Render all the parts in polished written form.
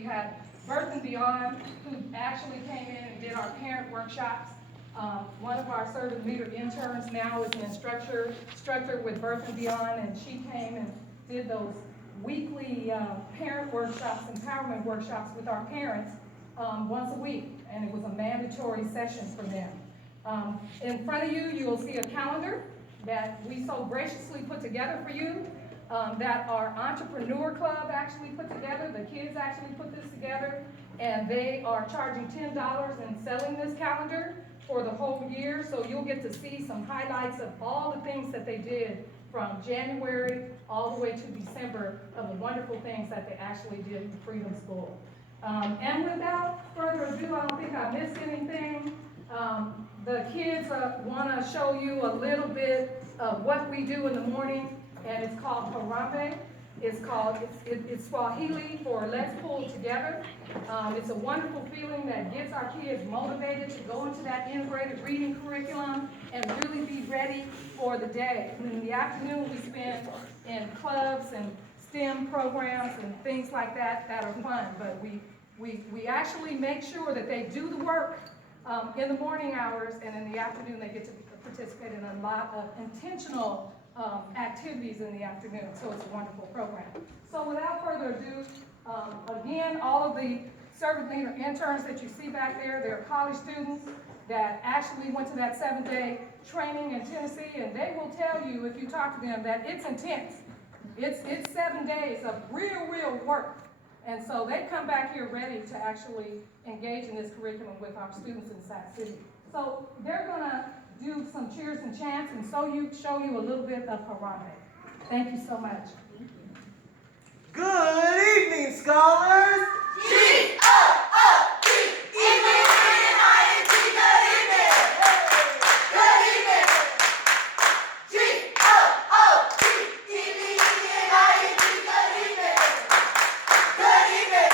we had Birth and Beyond, who actually came in and did our parent workshops. One of our servant leader interns now is an instructor with Birth and Beyond, and she came and did those weekly parent workshops, empowerment workshops with our parents once a week, and it was a mandatory session for them. In front of you, you will see a calendar that we so graciously put together for you, that our entrepreneur club actually put together. The kids actually put this together, and they are charging $10 and selling this calendar for the whole year. So you'll get to see some highlights of all the things that they did from January all the way to December of the wonderful things that they actually did in Freedom School. And without further ado, I don't think I missed anything. The kids want to show you a little bit of what we do in the morning, and it's called Haramba. It's Swahili for Let's Pull Together. It's a wonderful feeling that gets our kids motivated to go into that integrated reading curriculum and really be ready for the day. And in the afternoon, we spend in clubs and STEM programs and things like that that are fun. But we actually make sure that they do the work in the morning hours, and in the afternoon they get to participate in a lot of intentional activities in the afternoon. So it's a wonderful program. So without further ado, again, all of the servant leader interns that you see back there, they're college students that actually went to that 7-day training in Tennessee, and they will tell you, if you talk to them, that it's intense. It's 7 days of real work. And so they come back here ready to actually engage in this curriculum with our students in Sac City. So they're going to do some cheers and chants and show you a little bit of Haramba. Thank you so much. Good evening, scholars. G-O-O-D, evening, I-N-G, good evening. Good evening. G-O-O-D, evening, I-N-G, good evening. Good evening.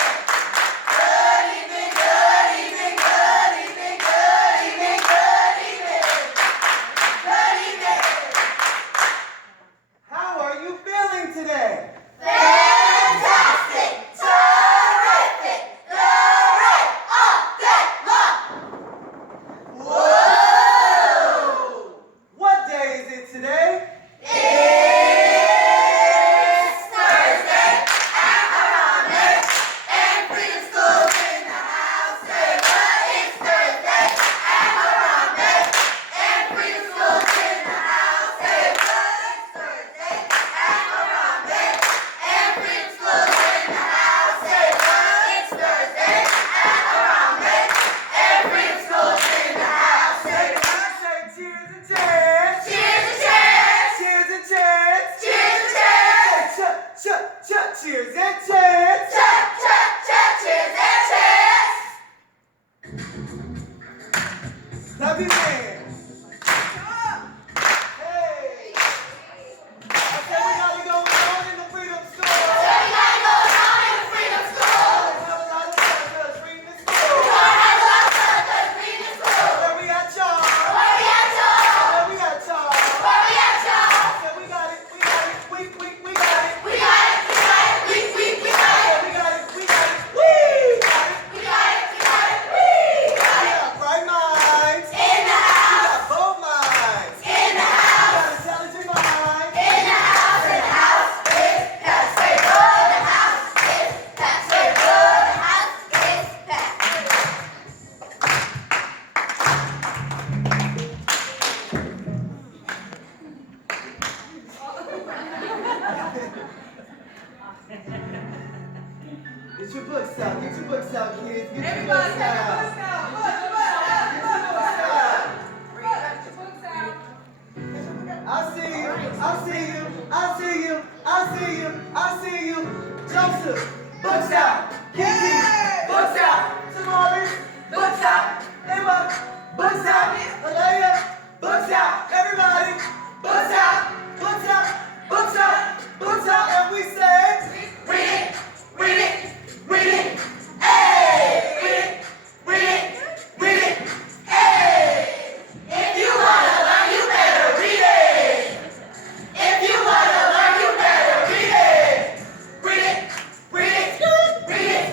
Good evening, good evening, good evening, good evening, good evening. Good evening. How are you feeling today? Fantastic! Terrific! Great! All day long! Whoa! What day is it today? It's Thursday at Haramba, and Freedom School's in the house. Say what? It's Thursday at Haramba, and Freedom School's in the house. Say what? It's Thursday at Haramba, and Freedom School's in the house. Say what? It's Thursday at Haramba, and Freedom School's in the house. Say what? Say cheers and chants. Cheers and chants! Cheers and chants. Cheers and chants! Say cheers and chants. Cheers and chants! Love you, man. Hey. I said we got it going on in the Freedom School. So we got it going on in the Freedom School. We have a lot of brothers reading the school. We're gonna have a lot of fun with Freedom School. Where we at, y'all? Where we at, y'all? Where we at, y'all? Where we at, y'all? So we got it. We got it. We got it. We got it, we got it, we got it. We got it. We got it. We got it. We got it. We got it, we got it, we got We it. got bright minds. In the We house, got bold minds. in the We house, got intelligent minds. in the house, in the house is that say what? The house is that say what? The house is that. Get your books out. Get your books out, kids. Get your Everybody, books take your out. books out. Get your books out. Get your books out. I see you. I see you. I see you. I see you. I see you. Joseph, books out. Kiki, books out. Tamari, books out. Emma, books out. Alea, books out. Everybody, books out. Books out. Books out. Books out. And we say, Read it, read it, read it, hey! Read it, read it, read it, hey! If you wanna learn, you better read it. If you wanna learn, you better read it. Read it, read it, read it,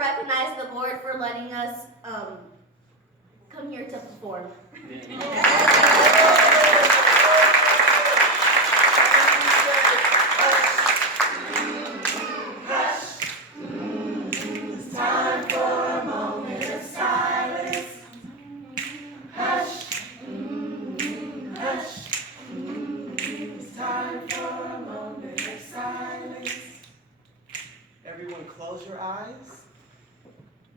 recognize the board for letting us come here to perform. It's time for a moment of silence. Hush, hush. It's time for a moment of silence. Everyone close your eyes.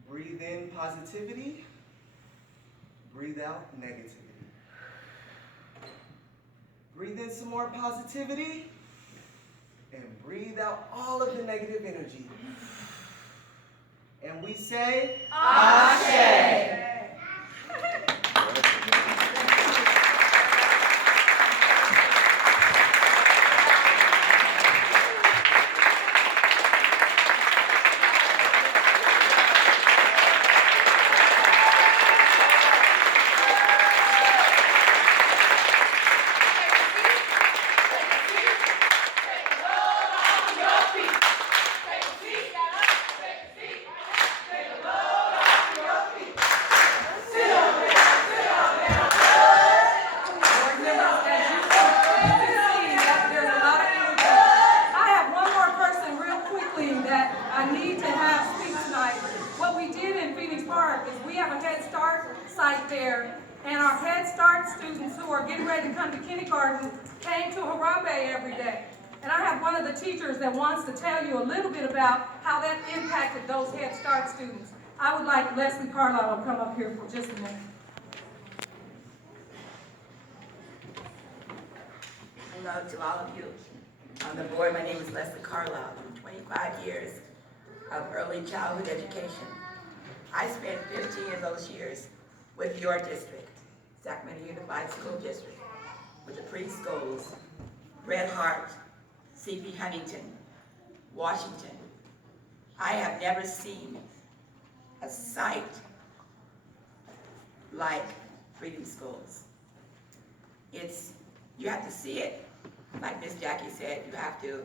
Breathe in positivity. Breathe out negativity. Breathe in some more positivity. And breathe out all of the negative energy. And we say, Ashe. site there, and our Head Start students who are getting ready to come to kindergarten came to Haramba every day. And I have one of the teachers that wants to tell you a little bit about how that impacted those Head Start students. I would like Leslie Carlisle to come up here for just a minute. Hello to all of you on the board. My name is Leslie Carlisle. 25 years of early childhood education. I spent 15 of those years with your district, Sacramento Unified School District, with the preschools, Red Heart, C.P. Huntington, Washington. I have never seen a site like Freedom Schools. You have to see it. Like Miss Jackie said, you have to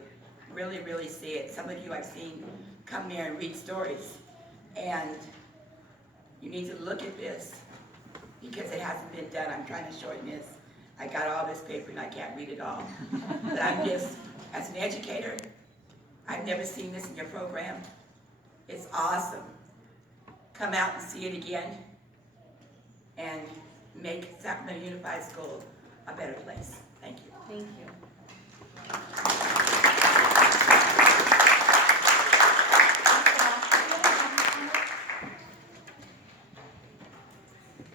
really, really see it. Some of you I've seen come there and read stories. And you need to look at this because it hasn't been done. I'm trying to shorten this. I got all this paper and I can't read it all. But I'm just, as an educator, I've never seen this in your program. It's awesome. Come out and see it again and make Sacramento Unified School a better place. Thank you. Thank you.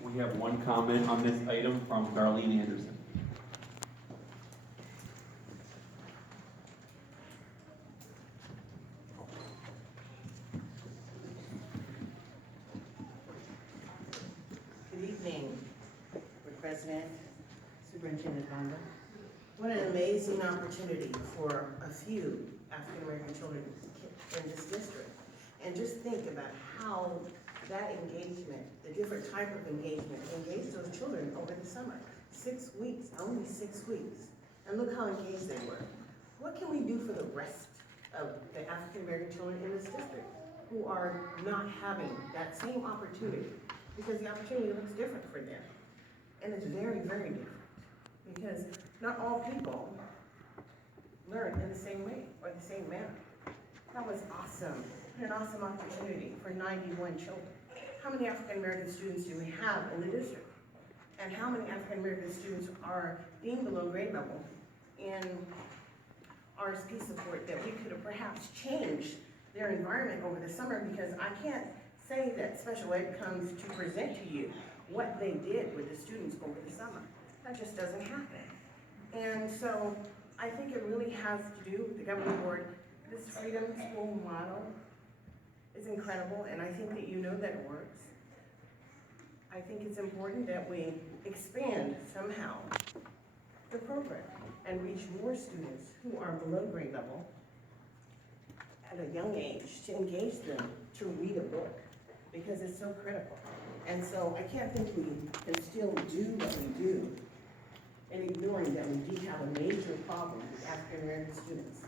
We have one comment on this item from Darlene Anderson. Good evening, Board President, Superintendent Haramba. What an amazing opportunity for a few African American children in this district. And just think about how that engagement, the different type of engagement, engaged those children over the summer. 6 weeks, only 6 weeks. And look how engaged they were. What can we do for the rest of the African American children in this district who are not having that same opportunity? Because the opportunity looks different for them. And it's very, very different. Because not all people learn in the same way or the same manner. That was awesome. An awesome opportunity for 91 children. How many African American students do we have in the district? And how many African American students are deemed below grade level in RSP support that we could have perhaps changed their environment over the summer? Because I can't say that special ed comes to present to you what they did with the students over the summer. That just doesn't happen. And so I think it really has to do with the governing board. This Freedom School model is incredible, and I think that you know that it works. I think it's important that we expand somehow the program and reach more students who are below grade level at a young age, to engage them to read a book, because it's so critical. And so I can't think we can still do what we do and ignoring that we do have a major problem with African American students.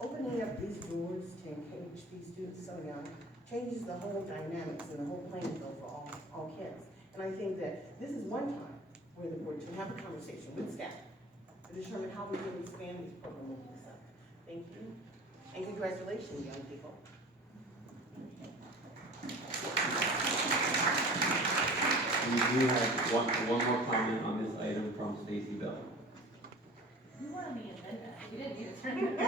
Opening up these doors to engage these students so young changes the whole dynamics and the whole playing field for all kids. And I think that this is one time where the board should have a conversation with staff to determine how we can expand this program over the summer. Thank you, and congratulations, young people. We do have one more comment on this item from Stacy Bell. You wanted me to admit that. You didn't need to.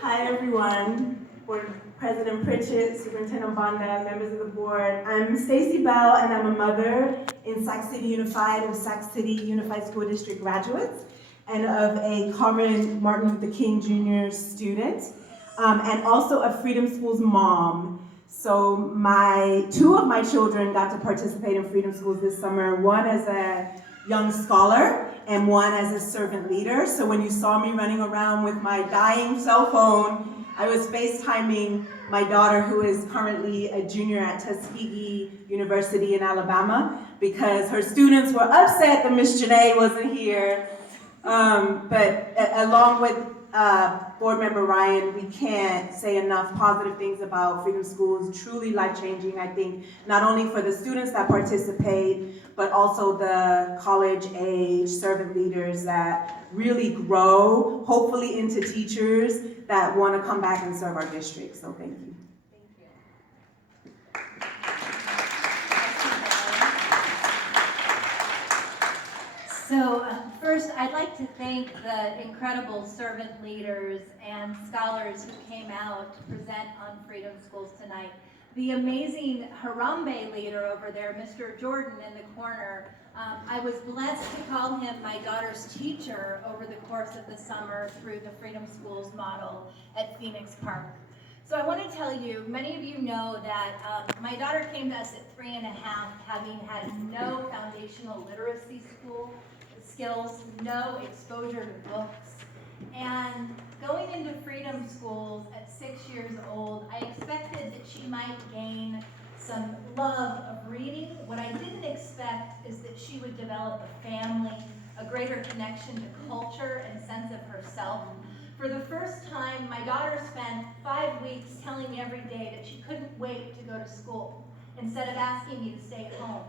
Hi, everyone. Board President Pritchett, Superintendent Bonda, members of the board. I'm Stacy Bell, and I'm a mother in Sac City Unified of Sac City Unified School District graduates and of a Carmen Martin Luther King Jr. student, and also a Freedom Schools mom. So two of my children got to participate in Freedom Schools this summer, one as a young scholar and one as a servant leader. So when you saw me running around with my dying cell phone, I was FaceTiming my daughter, who is currently a junior at Tuskegee University in Alabama, because her students were upset that Miss Janae wasn't here. But along with board member Ryan, we can't say enough positive things about Freedom Schools. Truly life-changing, I think, not only for the students that participate, but also the college-age servant leaders that really grow, hopefully into teachers that want to come back and serve our district. So thank you. So first, I'd like to thank the incredible servant leaders and scholars who came out to present on Freedom Schools tonight. The amazing Haramba leader over there, Mr. Jordan in the corner, I was blessed to call him my daughter's teacher over the course of the summer through the Freedom Schools model at Phoenix Park. So I want to tell you, many of you know that my daughter came to us at 3 and a half, having had no foundational literacy skills, no exposure to books. And going into Freedom Schools at 6 years old, I expected that she might gain some love of reading. What I didn't expect is that she would develop a family, a greater connection to culture and sense of herself. For the first time, my daughter spent 5 weeks telling me every day that she couldn't wait to go to school instead of asking me to stay at home.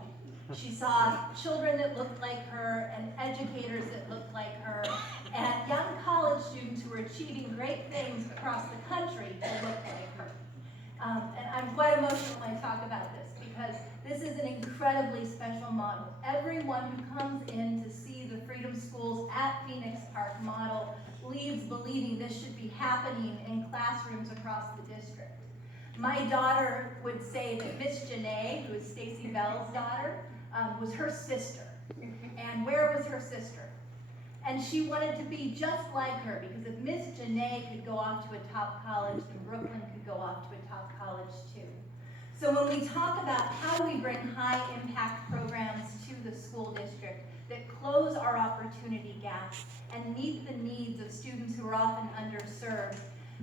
She saw children that looked like her and educators that looked like her and young college students who were achieving great things across the country that looked like her. And I'm quite emotional when I talk about this because this is an incredibly special model. Everyone who comes in to see the Freedom Schools at Phoenix Park model leaves believing this should be happening in classrooms across the district. My daughter would say that Miss Janae, who is Stacy Bell's daughter, was her sister. And where was her sister? And she wanted to be just like her, because if Miss Janae could go off to a top college, then Brooklyn could go off to a top college too. So when we talk about how do we bring high impact programs to the school district that close our opportunity gaps and meet the needs of students who are often underserved,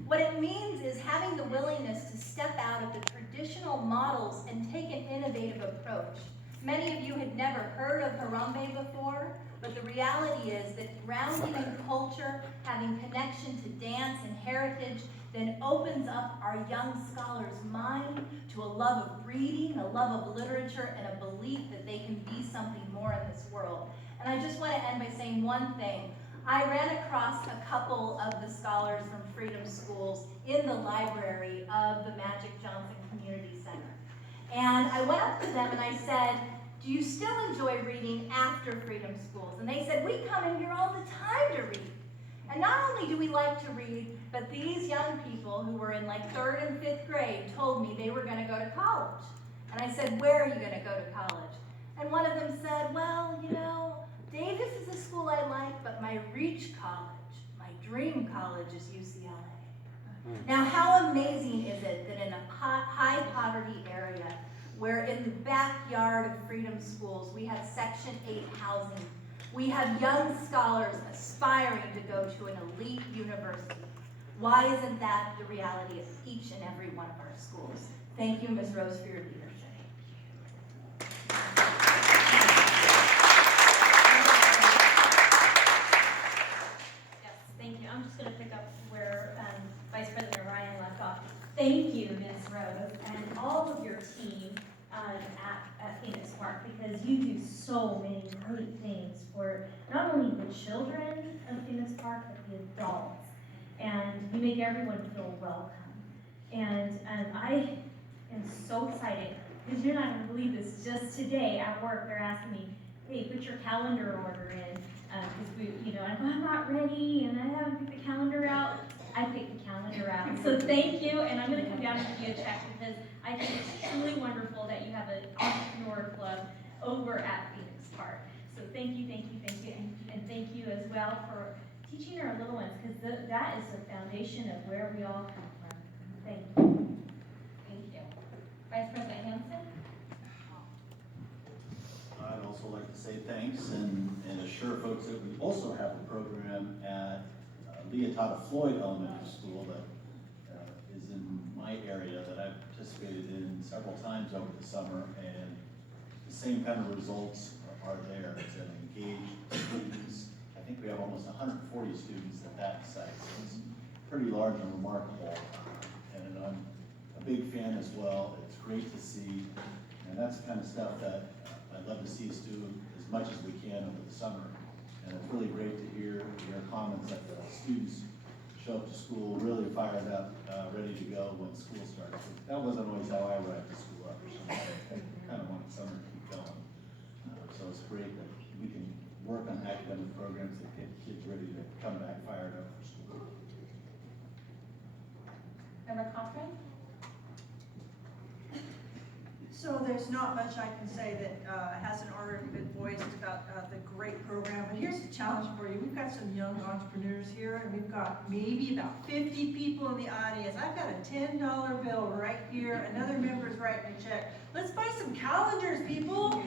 what it means is having the willingness to step out of the traditional models and take an innovative approach. Many of you had never heard of Haramba before, but the reality is that grounding in culture, having connection to dance and heritage, then opens up our young scholars' mind to a love of reading, a love of literature, and a belief that they can be something more in this world. And I just want to end by saying one thing. I ran across a couple of the scholars from Freedom Schools in the library of the Magic Johnson Community Center. And I went up to them and I said, do you still enjoy reading after Freedom Schools? And they said, we come in here all the time to read. And not only do we like to read, but these young people who were in like 3rd and 5th grade told me they were going to go to college. And I said, where are you going to go to college? And one of them said, well, you know, Davis is a school I like, but my reach college, my dream college is UCLA. Now, how amazing is it that in a high poverty area, where in the backyard of Freedom Schools, we have Section 8 housing, we have young scholars aspiring to go to an elite university. Why isn't that the reality of each and every one of our schools? Thank you, Ms. Rose, for your leadership. Yes, thank you. I'm just going to pick up where Vice President Ryan left off. Thank you, Ms. so many great things for not only the children of Phoenix Park, but the adults. And you make everyone feel welcome. And I am so excited, because you're not gonna believe this, just today at work, they're asking me, hey, put your calendar order in, because I go, I'm not ready, and I haven't picked the calendar out. I picked the calendar out, so thank you, and I'm gonna come down and give you a check, because I think it's truly wonderful that you have an entrepreneur club over at Phoenix Park. So thank you, and thank you as well for teaching our little ones, because that is the foundation of where we all come from. Thank you. Thank you. Vice President Hansen? I'd also like to say thanks and assure folks that we also have a program at Leotata Floyd Elementary School that is in my area that I've participated in several times over the summer, and the same kind of results are there. It's an engaged students. I think we have almost 140 students at that site, so it's pretty large and remarkable. And I'm a big fan as well. It's great to see, and that's the kind of stuff that I'd love to see us do as much as we can over the summer. And it's really great to hear your comments that the students show up to school really fired up, ready to go when school starts. That wasn't always how I arrived at school after summer. I kind of wanted summer to keep going. So it's great that we can work on academic programs that get kids ready to come back fired up for school. Member Cochran? So there's not much I can say that hasn't already been voiced about the great program, but here's a challenge for you. We've got some young entrepreneurs here, and we've got maybe about 50 people in the audience. I've got a $10 bill right here. Another member's writing a check. Let's buy some calendars, people.